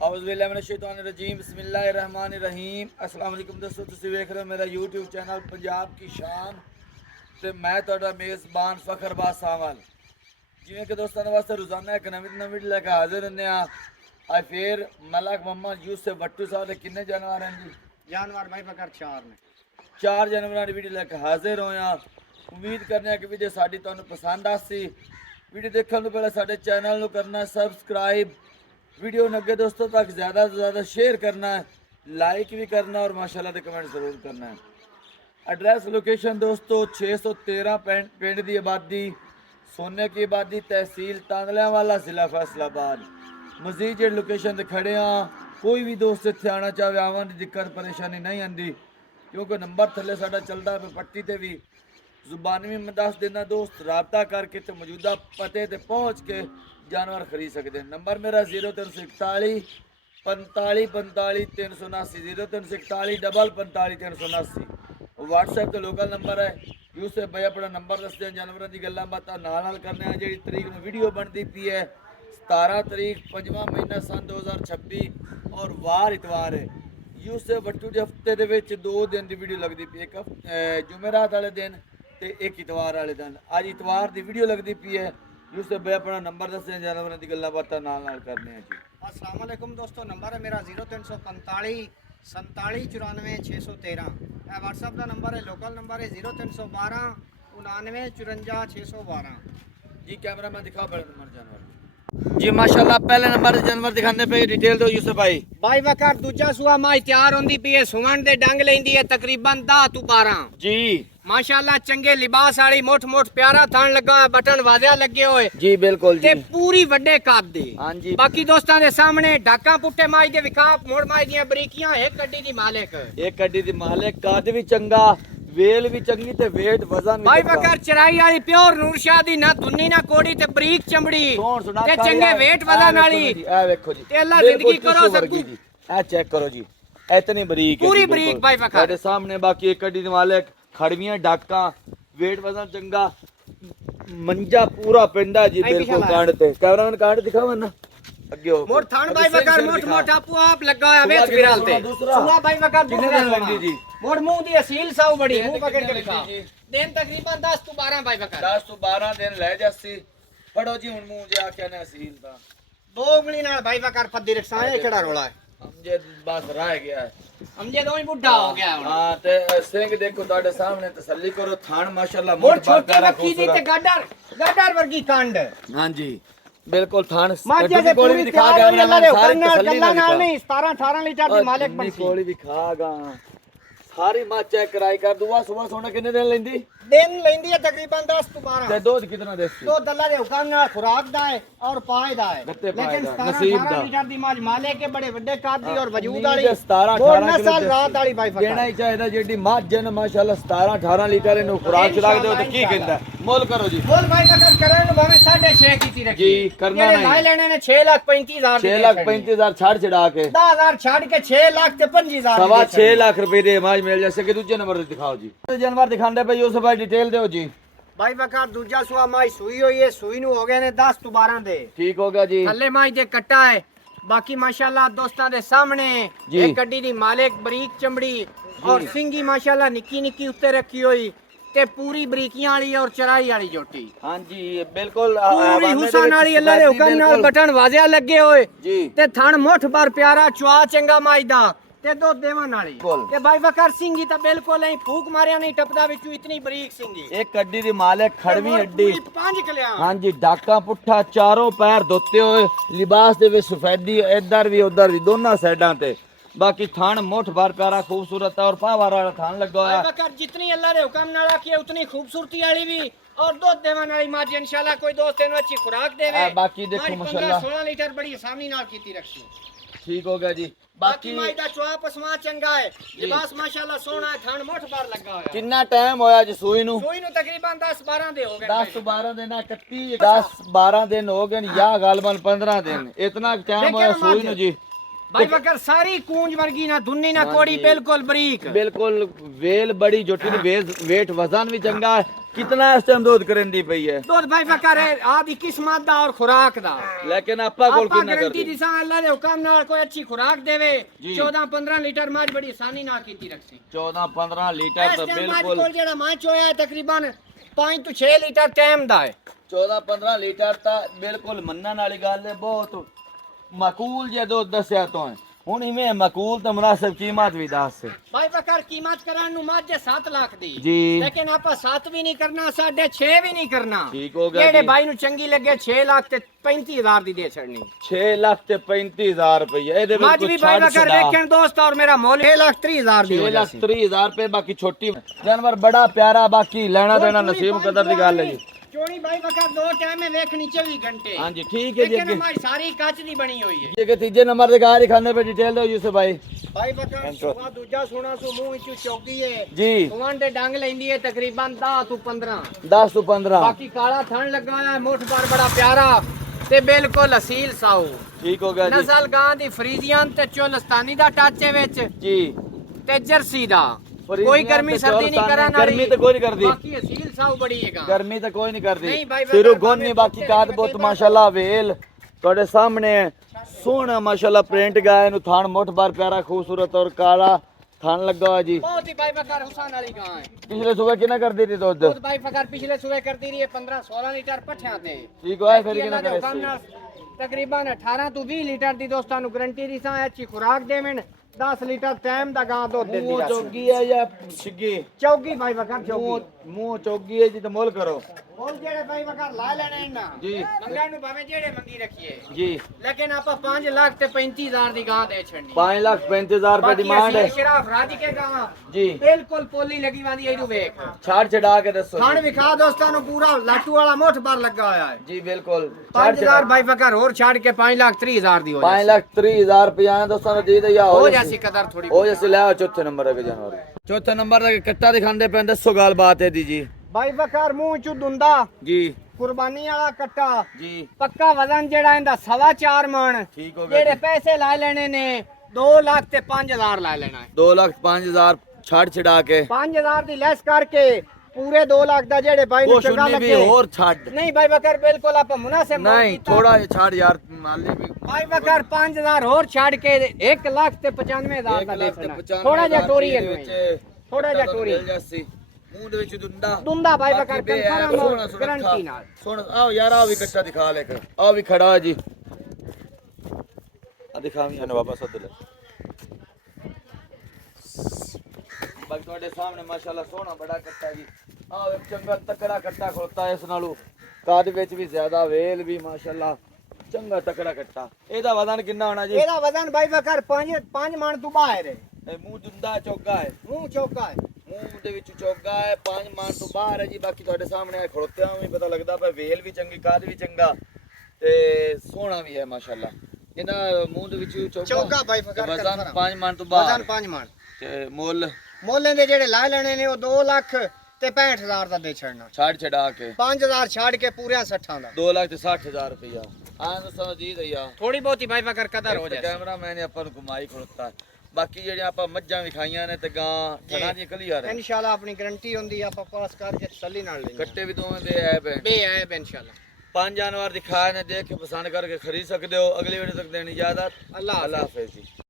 औज़ुबिल्लाहिमिनश्शैतानिर्रजीम बिस्मिल्लाहिर्रहमानिर्रहीम। अस्सलाम वालेकुम दोस्तों, तुसीं वेख रहे हो मेरा यूट्यूब चैनल पंजाब की शान ते मैं तुहाडा मेज़बान फखरबाज सावल। जिवें कि दोस्तों वास्ते रोज़ाना एक नवीं लेकर हाजिर रहने आ। आज फिर मलक मोहम्मद यूसुफ भट्टू साहब दे किन्ने जानवर हैं जी? जानवर भाई बकर चार ने 4 जानवरां दी वीडियो लेकर हाजिर होए आ। उम्मीद करने कि वीडियो साडी तुहानू पसंद आसी। वीडियो देखने तो पहले साडे चैनल नू करना सब्सक्राइब, वीडियो ने अगे दोस्तों तक ज़्यादा से ज़्यादा शेयर करना है, लाइक भी करना और माशाल्लाह दे कमेंट ज़रूर करना है। एड्रैस लोकेशन दोस्तों 613 पिंड की आबादी, सोने की आबादी, तहसील तांदलियावाला, ज़िला फैसलाबाद। मजीद जो लोकेशन ते खड़े हाँ, कोई भी दोस्त इत्थे आना चाहे आवन की दिक्कत परेशानी नहीं आती, क्योंकि नंबर थले साडा चलता पे पट्टी ते भी जुबानी भी मैं दस देना दोस्त, रबता करके तो मौजूदा पते ते पहुँच के जानवर खरीद सकते हैं। नंबर मेरा 0341 45 45 379, 0341 45 379। व्हाट्सएप तो लोकल नंबर है। यूसुफ भाई अपना नंबर दसते हैं, जानवरों की गल्लां बातां नाल करने जी तरीक में वीडियो बनती पी है 17 तरीक 5वां महीना सन 2026 और वार इतवार है। यूसुफ भट्टू के हफ्ते के 2 दिन की वीडियो लगती पी, एक जुमेरात वाले दिन ते एक इतवार वाले दिन। अज इतवार की वीडियो लगती पी है। यूसुफ भाई अपना नंबर दस जानवरों की गल्लां बातां नाल करने हैं जी। अस्सलाम वालेकुम दोस्तों, नंबर है मेरा 0345 47 94 613। व्हाट्सअप का नंबर है, लोकल नंबर है 0312 99 54 612। जी कैमरा मैन दिखा बड़े नंबर जानवर जी। माशाल्लाह पहले नंबर जानवर दिखाने पे डिटेल दो यूसुफ भाई। भाई बकर दूजा सुआ मां तैयार होंदी पई है, सुमन दे डंग लेंदी है तकरीबन 10 तो 12 जी। माशाल्लाह चंगे लिबास वाली मोट मोट प्यारा थान लगा है, बटन वाजिया लगे हुए जी बिल्कुल जी। ते पूरी वड्डे काद दी। हां जी। बाकी दोस्तां दे सामने ढाका पुट्टे माई दे विखा मोड़ माई दियां बरीकियां, एक गड्डी दी मालिक, एक गड्डी दी मालिक, काद भी चंगा, वेल भी चंगी ते वेट वजन भाई बकर चराई वाली प्योर नूरशाह दी, ना धुन्नी ना कोड़ी ते बरीक चमड़ी ते चंगे वेट वजन वाली। ए देखो जी, ते अल्लाह जिंदगी करो सबको जी। ए चेक करो जी, इतनी बरीक पूरी बरीक भाई बकर तेरे सामने। बाकी एक गड्डी दी मालिक, खड़वियां डाका, वेट वजन चंगा, मंजा पूरा पिंडा जी बिल्कुल कांड ते। कैमरामैन कांड दिखावा ना अगे हो मोर थान भाई बकर मोट मोट आपो आप लगा है वेच फिराल ते सुआ भाई बकर कितने दिन लगी जी? मोर मुंह दी असील साउ बड़ी मुंह पकड़ के दिखा दिन तकरीबन 10 तो 12 भाई बकर 10 तो 12 दिन ले जासी। फड़ो जी हुन मुंह जे आख्या ने असील दा 2 उंगली नाल भाई बकर फद्दी रखसा है, केड़ा रोला है हमजे बस रह गया है, हमजे तो ही बुढ़ा हो गया हुन। हां ते सिंह देखो ਤੁਹਾਡੇ सामने तसल्ली करो। थान माशाल्लाह मोर छोटी रखी दी ते गाडर वर्गी कांड। हां जी बिल्कुल। थान माजे से पूरी दिखा गया अल्लाह दे हुक्म नाल, गल्ला नाल नहीं। 17 18 लीटर दी मालिक बनसी कोली भी खागा सारी मां चेक कराई कर दुआ। सुबह सोना कितने दिन लेंदी? दिन लेंदी है तकरीबन 10 तो 12। ते दूध कितना देती? तो अल्लाह दे हुक्म नाल खुराक दा है और पाए दा है, लेकिन 17 18 लीटर दी माल माले के बड़े बड़े कादी और वजूद वाली 17 18 साल रात वाली भाई फटा देना ही चाहिए। जेडी मां जन माशाल्लाह 17 18 लीटर इनु खुराक चला दे तो की कहंदा मोल करो जी। मोल भाई बकर करे नु भावे 6.5 कीती रखी जी करना नहीं। लाए लेने ने 6,35,000 6,35,000 छाड़ छड़ा के 10,000 छाड़ के 6 लाख ते 25,000 सवा 6 लाख रुपए दे माज मिल जैसे कि दूसरे नंबर दिखाओ जी। जानवर दिखाने पे यूसुफ भाई डिटेल दो जी। भाई बकर दूजा सुआ माई सुई हुई है, सुई नु हो गए ने 10 तो 12 दे। ठीक हो गया जी। थल्ले माई दे कट्टा है। बाकी माशाल्लाह दोस्तां दे सामने एक गड्डी दी मालिक, बरीक चमड़ी और सिंगी माशाल्लाह निक्की निक्की उत्ते रखी हुई ते पूरी बरीकियां वाली और चराई वाली जोटी। हां जी बिल्कुल पूरी हुसन वाली अल्लाह दे हुक्म नाल बटन वाजिया लगे हुए जी ते थन मुठ भर प्यारा चुआ चंगा माई दा ते दो देवन वाली ते भाई बकर सिंगी ता बिल्कुल नहीं फूक मारिया नहीं टपदा विचू, इतनी बरीक सिंगी। एक गड्डी दी मालिक, खड़वी हड्डी, 5 कलियां। हां जी डाका पुट्ठा, चारों पैर धोते हुए, लिबास दे विच सफेदी इधर भी उधर भी दोनों साइडां ते। बाकी थान मुठ भर प्यारा खूबसूरत है और पावर वाला थान लगा हुआ है। बकर जितनी अल्लाह दे हुक्म नाल आखी उतनी खूबसूरती वाली भी और दूध देवन वाली मां जी इंशाल्लाह कोई दोस्त इनु अच्छी खुराक देवे। बाकी देखो माशाल्लाह 16 लीटर बड़ी आसानी नाल कीती रखी। ठीक हो गया जी। बाकी माई दा चुआ पसमा चंगा है, लिबास माशाल्लाह सोना है, थान मुठ भर लगा हुआ है। कितना टाइम होया जी सुई नु? सुई नु तकरीबन 10 12 दे हो गए। 10 तो 12 दिन 31 10 12 दिन हो गए या गालबन 15 दिन इतना टाइम होया सुई नु जी। भाई बकर सारी कूंज वर्गी ना धुन्नी ना कोड़ी बिल्कुल बरीक बिल्कुल वेल बड़ी झोटी दी वेट वजन भी चंगा है। कितना इस टाइम दूध करन दी पई है? दूध भाई बकर आदि किस्मत दा और खुराक दा, लेकिन आपा कोल कितना कर गारंटी दी? दिसा अल्लाह दे हुक्म नाल कोई अच्छी खुराक देवे 14-15 लीटर मज बड़ी आसानी नाल कीती रखसी। 14-15 लीटर तो बिल्कुल कोल जेड़ा मज चोया है तकरीबन 5 तो 6 लीटर टाइम दा है। 14-15 लीटर ता बिल्कुल मन्नन वाली गल है। बहुत माकूल जे दूध दस्या तो है। हुन इवें माकूल तो मुनासिब कीमत भी दस है। भाई बकर कीमत करान नु मज 7 लाख दी जी, लेकिन आपा 7 भी नहीं करना 6.5 भी नहीं करना। ठीक हो गया जेड़े जी। भाई नु चंगी लगे 6 लाख ते 35,000 दी दे छड़नी। 6 लाख ते 35,000 रुपये एदे मज भी भाई बकर देखें दोस्त और मेरा मोल 6,30,000 दी 6,30,000 रुपये। बाकी छोटी जानवर बड़ा प्यारा, बाकी लेना देना नसीब कदर दी गल है जी। चोरी भाई बकर 2 टाइम में देखनी 24 घंटे। हां जी ठीक है जी। लेकिन हमारी सारी कांच दी बनी हुई है। ये के तीजे नंबर दे गाड़ी खाने पे डिटेल दो यूसुफ भाई। भाई बकर सुबह दूजा सोना सु मुंह इचू चौकी है जी, सुवन दे डंग लेंदी है तकरीबन 10 तो 15 10 तो 15। बाकी काला थन लगा है मुठ पर बड़ा प्यारा ते बिल्कुल असील साऊ। ठीक हो गया जी। नस्ल गां दी फ्रीजियन ते चोलस्तानी दा टाचे विच जी, ते जर्सी दा कोई फ्रीजियन गर्मी ते सर्दी नहीं चोलस्तानी, करन गर्मी तो कोई नहीं करदी। बाकी असील साऊ बड़ी है गां। गर्मी तो कोई नहीं करती। नहीं भाई, सिरू बगैर गोनी भावे बाकी काद बहुत कुत्ते माशाल्लाह वेल थोड़े सामने है। सोना माशाल्लाह प्रिंट गाय नु थान मुठ बार प्यारा खूबसूरत और काला थान लगा हुआ जी। बहुत ही भाई बकर हुसैन वाली गां है। पिछले सुबह कितना कर दी थी दूध? दूध भाई बकर पिछले सुबह करती रही है 15-16 लीटर पठिया ते। ठीक है फिर कितना अल्लाह दे करे? हुक्म नाल तकरीबन 18 तो 20 लीटर दी दोस्तां नु गारंटी दिसा अच्छी खुराक देवन 10 लीटर टाइम दा गां दूध देती मुंह है। चौगी है या छिगी? चौकी भाई बकर चौकी मुंह चौगी है जी तो मोल करो बोल जेड़े भाई बकर ला लेने ना जी। मंगा नु भावे जेड़े मंगी रखिए जी। लेकिन आपा 5 लाख ते 35,000 दी गां दे छड़नी। 5,35,000 रुपए डिमांड है शराफ राजी के गां जी। बिल्कुल पोली लगी वाली एडू वेख छाड़ छड़ा के दसो खान जी। विखा दोस्तां नु पूरा लाटू वाला मोठ पर लगा होया है। जी बिल्कुल 5,000 भाई बकर और छाड़ के 5,30,000 दी हो 5,30,000 रुपया दोस्तों ने दी दिया हो जासी कदर थोड़ी हो जैसे ले आओ चौथे नंबर के जानवर। चौथे नंबर तक कट्टा दिखांदे पे दसो गाल बात है दी जी। भाई बकर मुंह चू दुंदा जी कुर्बानी वाला कट्टा जी। पक्का वजन जेड़ा इंदा 4.25 मन। ठीक हो गया जेड़े जी। पैसे ला लेने ने 2 लाख ते 5,000 ला लेना है। 2,05,000 छाड़ छड़ा के 5,000 दी लेस करके पूरे 2 लाख दा जेड़े भाई वो नु चंगा सुननी भी लगे। और छाड़ नहीं भाई बकर बिल्कुल आप मुनासिब मोल नहीं कीता। थोड़ा ये छाड़ यार माली भी भाई बकर 5,000 और छाड़ के 1,95,000 दा देखना। 1,95,000 थोड़ा जा टोरी है ਵਿੱਚ थोड़ा जा टोरी ਮੂੰਹ ਦੇ ਵਿੱਚ ਦੁੰਦਾ दुंदा भाई ਬਾਕੀ बकर ਬੇ ਐ, कंफर्म ਸੋਹਣਾ और ਸੁਨੱਖਾ। गारंटी नाल। ਸੁਣ ਆਓ ਯਾਰ ਆ ਵੀ ਕੱਟਾ ਦਿਖਾ ਲੈ ਕਰ ਆ ਵੀ ਖੜਾ ਜੀ ਆ ਦਿਖਾਵੀਂ ਹਨ ਬਾਬਾ ਸੱਦ ਲੈ ਬਾਕੀ ਤੁਹਾਡੇ ਸਾਹਮਣੇ ਮਾਸ਼ਾਅੱਲਾ ਸੋਹਣਾ ਬੜਾ ਕੱਟਾ ਜੀ ਆ ਇੱਕ ਚੰਗਾ ਤਕੜਾ ਕੱਟਾ ਖੋਲਤਾ ਇਸ ਨਾਲੋਂ ਕਾਦ ਵਿੱਚ ਵੀ ਜ਼ਿਆਦਾ ਵੇਲ ਵੀ ਮਾਸ਼ਾਅੱਲਾ ਚੰਗਾ ਤਕੜਾ ਕੱਟਾ ਇਹਦਾ ਵਜ਼ਨ ਕਿੰਨਾ ਹੋਣਾ ਜੀ? ਇਹਦਾ ਵਜ਼ਨ ਭਾਈ ਬकर 5 ਮਣ ਤੋਂ ਬਾਹਰ ਹੈ। ਇਹ ਮੂੰਹ ਦੁੰਦਾ ਚੌਗਾ ਹੈ ਮੂੰਹ ਚੌਕਾ ਹੈ। ਮੂੰਹ ਦੇ ਵਿੱਚ ਚੌਗਾ ਹੈ 5 ਮਾਨ ਤੋਂ ਬਾਹਰ ਹੈ ਜੀ। ਬਾਕੀ ਤੁਹਾਡੇ ਸਾਹਮਣੇ ਖੜੋਤਿਆਂ ਵੀ ਪਤਾ ਲੱਗਦਾ ਪਿਆ ਵੇਲ ਵੀ ਚੰਗੀ ਕਾਦ ਵੀ ਚੰਗਾ ਤੇ ਸੋਹਣਾ ਵੀ ਹੈ ਮਾਸ਼ਾਅੱਲਾ। ਇਹਦਾ ਮੂੰਹ ਦੇ ਵਿੱਚ ਚੌਗਾ ਭਾਈ ਬकर ਵਜ਼ਨ 5 ਮਾਨ ਤੋਂ ਬਾਹਰ ਵਜ਼ਨ 5 ਮਣ। ਤੇ ਮੁੱਲ ਮੋਲੇ ਦੇ ਜਿਹੜੇ ਲਾ ਲੈਣੇ ਨੇ ਉਹ 2 ਲੱਖ ਤੇ 65,000 ਦਾ ਦੇ ਛੱਡਣਾ। ਛਾੜ ਛਡਾ ਕੇ 5,000 ਛੱਡ ਕੇ ਪੂਰੇ 60 ਦਾ 2,60,000 ਰੁਪਇਆ ਆਂ ਦੱਸੋ ਜੀ ਦਈਆ ਥੋੜੀ ਬਹੁਤੀ ਭਾਈ ਬकर ਕਦਰ ਹੋ ਜਾਏ। ਕੈਮਰਾ ਮੈਨ ਆਪਾਂ ਨੂੰ ਘੁਮਾਈ ਖੜੋਤਾ। ਬਾਕੀ ਜਿਹੜੀਆਂ ਆਪਾਂ ਮੱਝਾਂ ਵਿਖਾਈਆਂ ਨੇ ਤੇ ਗਾਂ ਥਣਾ ਦੀਆਂ ਕਲੀਆਂ ਨੇ ਇਨਸ਼ਾਅੱਲਾ ਆਪਣੀ ਗਾਰੰਟੀ ਹੁੰਦੀ ਆਪਾਂ ਪਾਸ ਕਰਕੇ ਤਸੱਲੀ ਨਾਲ ਲੈਣੀ। ਕੱਟੇ ਵੀ ਦੋਵੇਂ ਦੇ ਐਪ ਹੈ। ਬੇ ਆਏ ਇਨਸ਼ਾਅੱਲਾ। 5 जानवर दिखाए ने देख के पसंद करके खरीद सकते हो। अगली वीडियो तक देनी इजाजत। अल्लाह अल्लाह हाफिज़ जी।